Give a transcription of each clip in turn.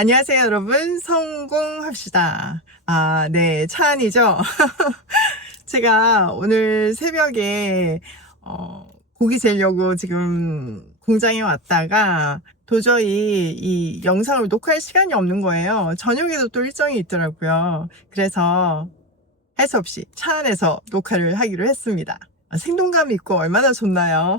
안녕하세요, 여러분. 성공합시다. 네, 차 안이죠? 제가 오늘 새벽에, 고기 재려고 지금 공장에 왔다가 도저히 이 영상을 녹화할 시간이 없는 거예요. 저녁에도 또 일정이 있더라고요. 그래서 할 수 없이 차 안에서 녹화를 하기로 했습니다. 생동감 있고 얼마나 좋나요?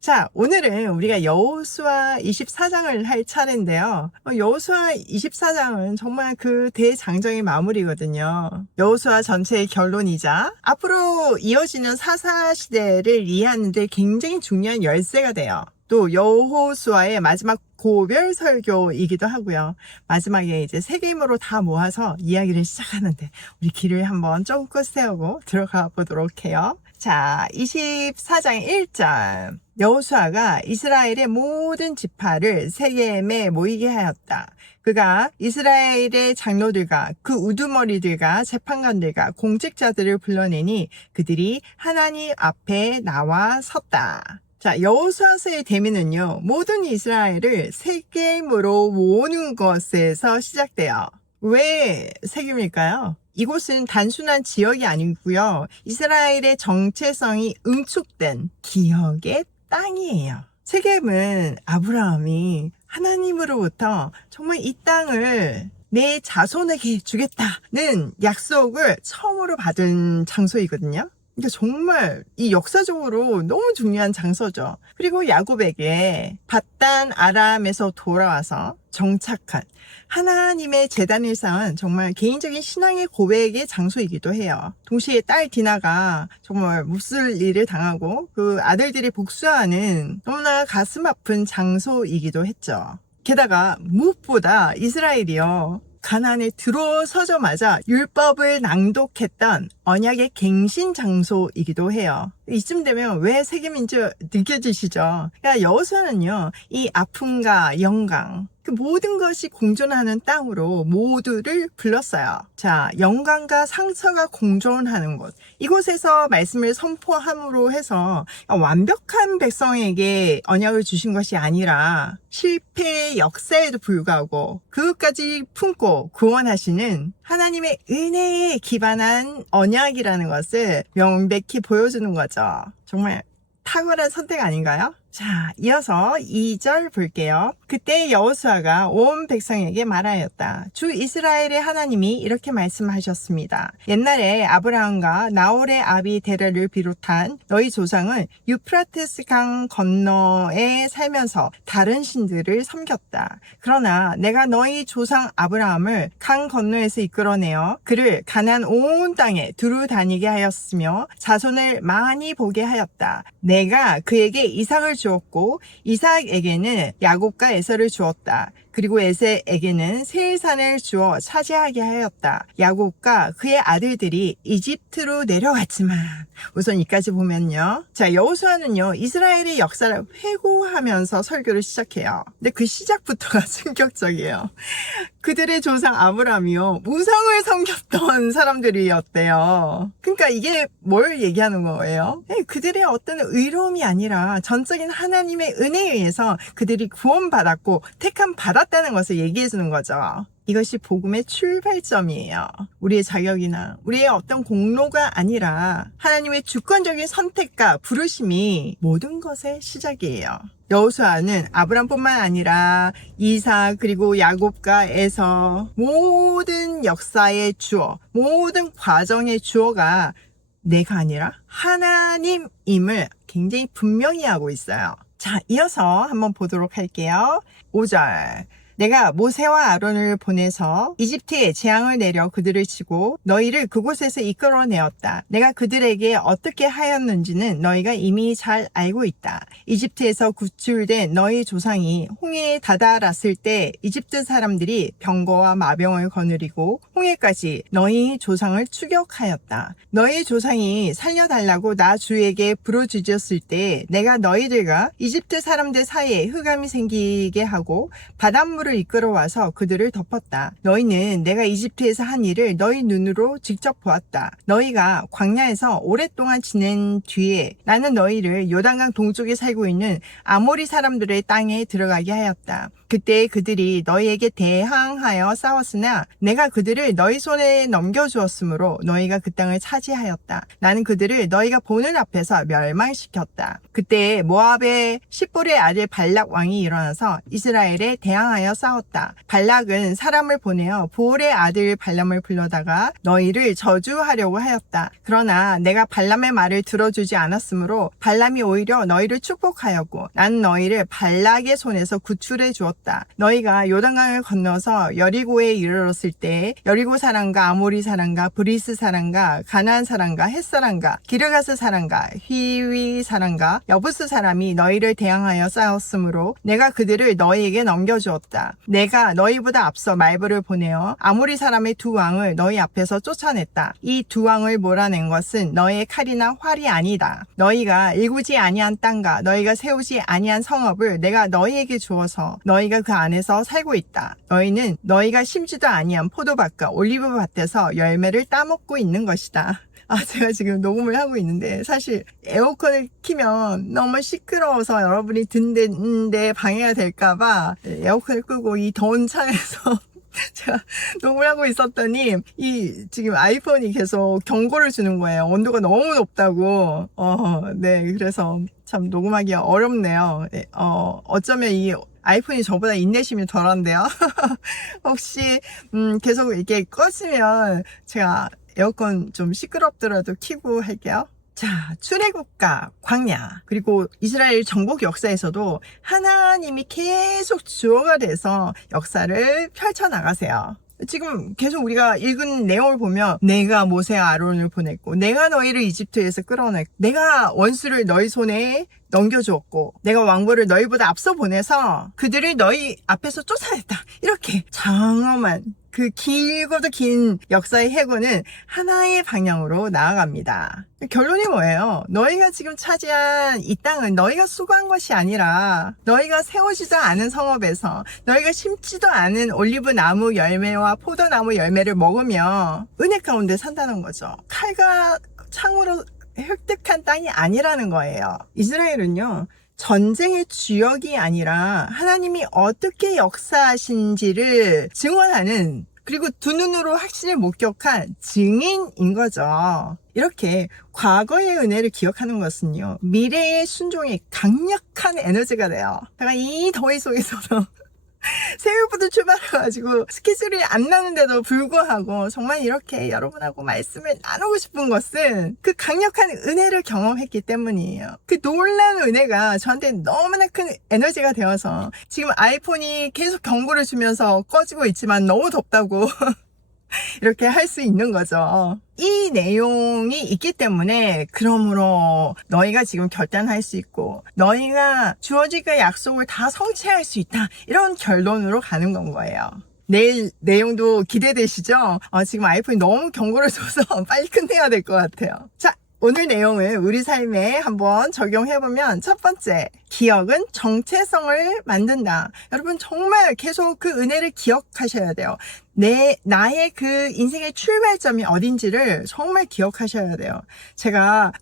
자, 오늘은 우리가 여호수아 24장을 할 차례인데요. 여호수아 24장은 정말 그 대장정의 마무리거든요. 여호수아 전체의 결론이자 앞으로 이어지는 사사시대를 이해하는 데 굉장히 중요한 열쇠가 돼요. 또 여호수아의 마지막 고별 설교이기도 하고요. 마지막에 이제 세 개임으로 다 모아서 이야기를 시작하는데 우리 귀를 한번 쫑긋 세우고 들어가 보도록 해요. 자, 24장 1절. 여호수아가 이스라엘의 모든 지파를 세겜에 모이게 하였다. 그가 이스라엘의 장로들과 그 우두머리들과 재판관들과 공직자들을 불러내니 그들이 하나님 앞에 나와 섰다. 자, 여호수아서의 대미는요, 모든 이스라엘을 세겜으로 모으는 것에서 시작돼요. 왜 세겜일까요? 이곳은 단순한 지역이 아니고요. 이스라엘의 정체성이 응축된 기억의 땅이에요. 세겜은 아브라함이 하나님으로부터 정말 이 땅을 내 자손에게 주겠다는 약속을 처음으로 받은 장소이거든요. 그러니까 정말 이 역사적으로 너무 중요한 장소죠. 그리고 야곱에게 밧단 아람에서 돌아와서 정착한 하나님의 제단을 쌓은 정말 개인적인 신앙의 고백의 장소이기도 해요. 동시에 딸 디나가 정말 몹쓸 일을 당하고 그 아들들이 복수하는 너무나 가슴 아픈 장소이기도 했죠. 게다가 무엇보다 이스라엘이요, 가나안에 들어서자마자 율법을 낭독했던 언약의 갱신 장소이기도 해요. 이쯤 되면 왜 세겜인지 느껴지시죠? 그러니까 여호수아는요, 이 아픔과 영광, 그 모든 것이 공존하는 땅으로 모두를 불렀어요. 자, 영광과 상처가 공존하는 곳, 이곳에서 말씀을 선포함으로 해서 완벽한 백성에게 언약을 주신 것이 아니라 실패의 역사에도 불구하고 그것까지 품고 구원하시는 하나님의 은혜에 기반한 언약이라는 것을 명백히 보여주는 거죠. 정말 탁월한 선택 아닌가요? 자, 이어서 2절 볼게요. 그때 여호수아가 온 백성에게 말하였다. 주 이스라엘의 하나님이 이렇게 말씀하셨습니다. 옛날에 아브라함과 나홀의 아비 데라를 비롯한 너희 조상은 유프라테스 강 건너에 살면서 다른 신들을 섬겼다. 그러나 내가 너희 조상 아브라함을 강 건너에서 이끌어내어 그를 가나안 온 땅에 두루 다니게 하였으며 자손을 많이 보게 하였다. 내가 그에게 이삭을 주었고 이삭에게는 야곱과 에서를 주었다. 그리고 에서에게는 세일산을 주어 차지하게 하였다. 야곱과 그의 아들들이 이집트로 내려갔지만, 우선 이까지 보면요, 자, 여호수아는요 이스라엘의 역사를 회고하면서 설교를 시작해요. 근데 그 시작부터가 충격적이에요. 그들의 조상 아브라함이요, 우상을 섬겼던 사람들이었대요. 그러니까 이게 뭘 얘기하는 거예요? 그들의 어떤 의로움이 아니라 전적인 하나님의 은혜에 의해서 그들이 구원받았고 택함 받았다는 것을 얘기해 주는 거죠. 이것이 복음의 출발점이에요. 우리의 자격이나 우리의 어떤 공로가 아니라 하나님의 주권적인 선택과 부르심이 모든 것의 시작이에요. 여호수아는 아브람뿐만 아니라 이삭 그리고 야곱과 에서 모든 역사의 주어, 모든 과정의 주어가 내가 아니라 하나님임을 굉장히 분명히 하고 있어요. 자, 이어서 한번 보도록 할게요. 5절. 내가 모세와 아론을 보내서 이집트에 재앙을 내려 그들을 치고 너희를 그곳에서 이끌어내었다. 내가 그들에게 어떻게 하였는지는 너희가 이미 잘 알고 있다. 이집트에서 구출된 너희 조상이 홍해에 다다랐을 때 이집트 사람들이 병거와 마병을 거느리고 홍해까지 너희 조상을 추격하였다. 너희 조상이 살려달라고 나 주에게 부르짖었을 때 내가 너희들과 이집트 사람들 사이에 흑암이 생기게 하고 바닷물을 이집트로 이끌어와서 그들을 덮었다. 너희는 내가 이집트에서 한 일을 너희 눈으로 직접 보았다. 너희가 광야에서 오랫동안 지낸 뒤에 나는 너희를 요단강 동쪽에 살고 있는 아모리 사람들의 땅에 들어가게 하였다. 그때 그들이 너희에게 대항하여 싸웠으나 내가 그들을 너희 손에 넘겨주었으므로 너희가 그 땅을 차지하였다. 나는 그들을 너희가 보는 앞에서 멸망시켰다. 그때 모압의 십볼의 아들 발락 왕이 일어나서 이스라엘에 대항하여 싸웠다. 발락은 사람을 보내어 보올의 아들 발람을 불러다가 너희를 저주하려고 하였다. 그러나 내가 발람의 말을 들어주지 않았으므로 발람이 오히려 너희를 축복하였고 나는 너희를 발락의 손에서 구출해 주었다. 너희가 요단강을 건너서 여리고에 이르렀을 때 여리고 사람과 아모리 사람과 브리스 사람과 가나안 사람과 헷 사람과 기르가스 사람과 휘위 사람과 여부스 사람이 너희를 대항하여 싸웠으므로 내가 그들을 너희에게 넘겨주었다. 내가 너희보다 앞서 말벌을 보내어 아모리 사람의 두 왕을 너희 앞에서 쫓아냈다. 이 두 왕을 몰아낸 것은 너희의 칼이나 활이 아니다. 너희가 일구지 아니한 땅과 너희가 세우지 아니한 성읍을 내가 너희에게 주어서 너희가 그 안에서 살고 있다. 너희는 너희가 심지도 아니한 포도밭과 올리브밭에서 열매를 따먹고 있는 것이다. 제가 지금 녹음을 하고 있는데 사실 에어컨을 키면 너무 시끄러워서 여러분이 듣는데 방해가 될까봐 에어컨을 끄고 이 더운 차에서 제가 녹음을 하고 있었더니 이 지금 아이폰이 계속 경고를 주는 거예요. 온도가 너무 높다고. 네, 그래서 참 녹음하기가 어렵네요. 어쩌면 이 아이폰이 저보다 인내심이 덜한데요. 혹시 계속 이렇게 꺼지면 제가 에어컨 좀 시끄럽더라도 켜고 할게요. 자, 출애굽과 광야 그리고 이스라엘 정복 역사에서도 하나님이 계속 주어가 돼서 역사를 펼쳐나가세요. 지금 계속 우리가 읽은 내용을 보면 내가 모세와 아론을 보냈고 내가 너희를 이집트에서 끌어냈고 내가 원수를 너희 손에 넘겨주었고 내가 왕보를 너희보다 앞서 보내서 그들을 너희 앞에서 쫓아냈다. 이렇게 장엄한 그 길고도 긴 역사의 해고는 하나의 방향으로 나아갑니다. 결론이 뭐예요? 너희가 지금 차지한 이 땅은 너희가 수고한 것이 아니라 너희가 세우지도 않은 성읍에서 너희가 심지도 않은 올리브 나무 열매와 포도나무 열매를 먹으며 은혜 가운데 산다는 거죠. 칼과 창으로 획득한 땅이 아니라는 거예요. 이스라엘은요, 전쟁의 주역이 아니라 하나님이 어떻게 역사하신지를 증언하는, 그리고 두 눈으로 확신을 목격한 증인인 거죠. 이렇게 과거의 은혜를 기억하는 것은요, 미래의 순종이 강력한 에너지가 돼요. 제가 이 더위 속에서도 새벽부터 출발해가지고 스케줄이 안 나는데도 불구하고 정말 이렇게 여러분하고 말씀을 나누고 싶은 것은 그 강력한 은혜를 경험했기 때문이에요. 그 놀라운 은혜가 저한테 너무나 큰 에너지가 되어서 지금 아이폰이 계속 경고를 주면서 꺼지고 있지만 너무 덥다고 이렇게 할 수 있는 거죠. 이 내용이 있기 때문에 그러므로 너희가 지금 결단할 수 있고 너희가 주어진 그 약속을 다 성취할 수 있다. 이런 결론으로 가는 건 거예요. 내일 내용도 기대되시죠? 지금 아이폰이 너무 경고를 줘서 빨리 끝내야 될 것 같아요. 자, 오늘 내용을 우리 삶에 한번 적용해보면 첫 번째, 기억은 정체성을 만든다. 여러분 정말 계속 그 은혜를 기억하셔야 돼요. 나의 그 인생의 출발점이 어딘지를 정말 기억하셔야 돼요. 제가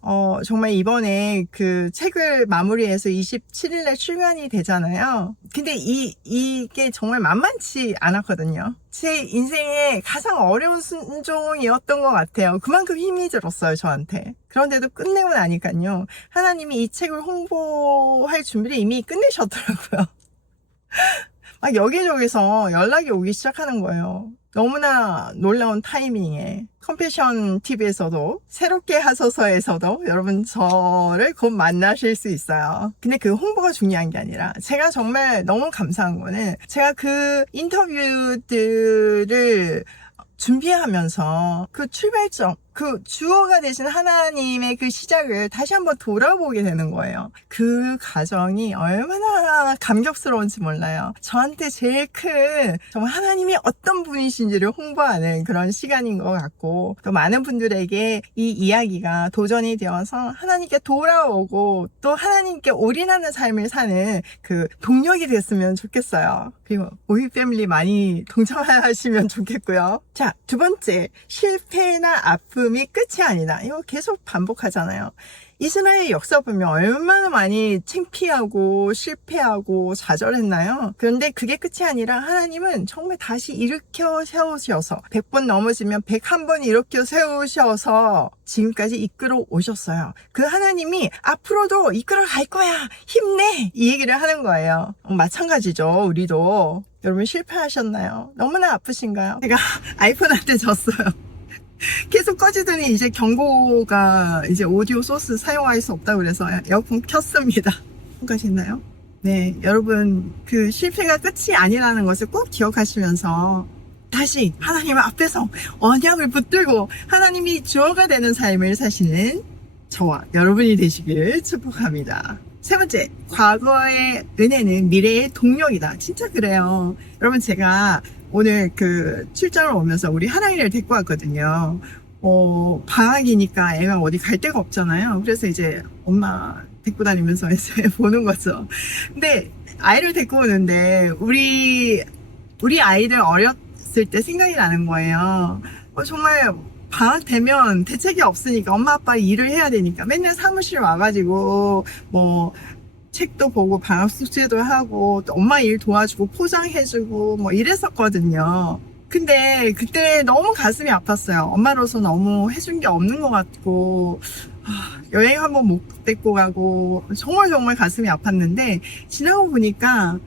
정말 이번에 그 책을 마무리해서 27일에 출간이 되잖아요. 근데 이게 정말 만만치 않았거든요. 제 인생의 가장 어려운 순종이었던 것 같아요. 그만큼 힘이 들었어요, 저한테. 그런데도 끝내고 나니까요, 하나님이 이 책을 홍보할 준비를 이미 끝내셨더라고요. 막 여기저기서 연락이 오기 시작하는 거예요. 너무나 놀라운 타이밍에. 컴패션 TV에서도, 새롭게 하소서에서도 여러분 저를 곧 만나실 수 있어요. 근데 그 홍보가 중요한 게 아니라 제가 정말 너무 감사한 거는 제가 그 인터뷰들을 준비하면서 그 출발점, 그 주어가 되신 하나님의 그 시작을 다시 한번 돌아보게 되는 거예요. 그 과정이 얼마나 감격스러운지 몰라요. 저한테 제일 큰 정말 하나님이 어떤 분이신지를 홍보하는 그런 시간인 것 같고, 또 많은 분들에게 이 이야기가 도전이 되어서 하나님께 돌아오고 또 하나님께 올인하는 삶을 사는 그 동력이 됐으면 좋겠어요. 그리고 오이 패밀리 많이 동참하시면 좋겠고요. 자, 두 번째, 실패나 아픔이 끝이 아니다. 이거 계속 반복하잖아요. 이스라엘 역사 보면 얼마나 많이 창피하고 실패하고 좌절했나요? 그런데 그게 끝이 아니라 하나님은 정말 다시 일으켜 세우셔서 100번 넘어지면 101번 일으켜 세우셔서 지금까지 이끌어 오셨어요. 그 하나님이 앞으로도 이끌어 갈 거야. 힘내. 이 얘기를 하는 거예요. 마찬가지죠. 우리도. 여러분 실패하셨나요? 너무나 아프신가요? 제가 아이폰한테 졌어요. 계속 꺼지더니 이제 경고가 이제 오디오 소스 사용할 수 없다고 그래서 에어컨 켰습니다. 가시나요? 네, 여러분 그 실패가 끝이 아니라는 것을 꼭 기억하시면서 다시 하나님 앞에서 언약을 붙들고 하나님이 주어가 되는 삶을 사시는 저와 여러분이 되시길 축복합니다. 세 번째, 과거의 은혜는 미래의 동력이다. 진짜 그래요. 여러분 제가 오늘 그 출장을 오면서 우리 하나이를 데리고 왔거든요. 방학이니까 애가 어디 갈 데가 없잖아요. 그래서 이제 엄마 데리고 다니면서 이제 보는 거죠. 근데 아이를 데리고 오는데 우리 아이들 어렸을 때 생각이 나는 거예요. 정말 방학 되면 대책이 없으니까 엄마 아빠 일을 해야 되니까 맨날 사무실 와가지고 뭐 책도 보고 방학 숙제도 하고 또 엄마 일 도와주고 포장해주고 뭐 이랬었거든요. 근데 그때 너무 가슴이 아팠어요. 엄마로서 너무 해준 게 없는 것 같고 여행 한번 못 데리고 가고 정말 가슴이 아팠는데 지나고 보니까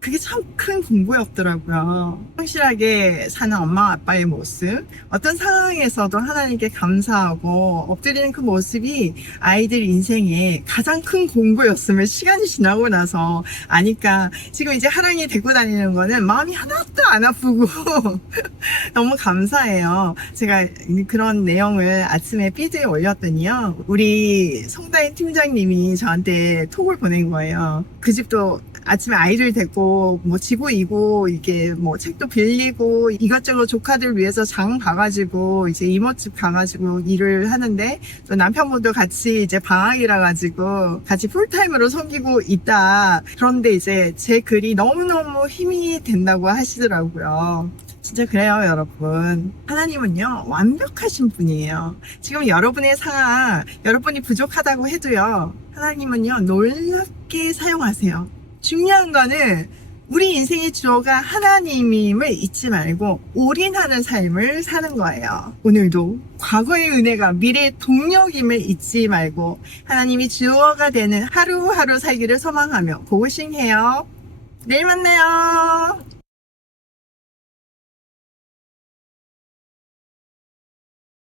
그게 참 큰 공부였더라고요. 성실하게 사는 엄마 아빠의 모습, 어떤 상황에서도 하나님께 감사하고 엎드리는 그 모습이 아이들 인생에 가장 큰 공부였음을 시간이 지나고 나서 아니까 지금 이제 하랑이 데리고 다니는 거는 마음이 하나도 안 아프고 너무 감사해요. 제가 그런 내용을 아침에 피드에 올렸더니요, 우리 성다인 팀장님이 저한테 톡을 보낸 거예요. 그 집도 아침에 아이를 데리고 뭐 지구이고 이게 뭐 책도 빌리고 이것저것 조카들 위해서 장 가가지고 이제 이모집 가가지고 일을 하는데 또 남편분도 같이 이제 방학이라 가지고 같이 풀타임으로 섬기고 있다. 그런데 이제 제 글이 너무너무 힘이 된다고 하시더라고요. 진짜 그래요, 여러분. 하나님은요, 완벽하신 분이에요. 지금 여러분의 상황, 여러분이 부족하다고 해도요, 하나님은요, 놀랍게 사용하세요. 중요한 거는 우리 인생의 주어가 하나님임을 잊지 말고 올인하는 삶을 사는 거예요. 오늘도 과거의 은혜가 미래의 동력임을 잊지 말고 하나님이 주어가 되는 하루하루 살기를 소망하며 고고싱해요. 내일 만나요.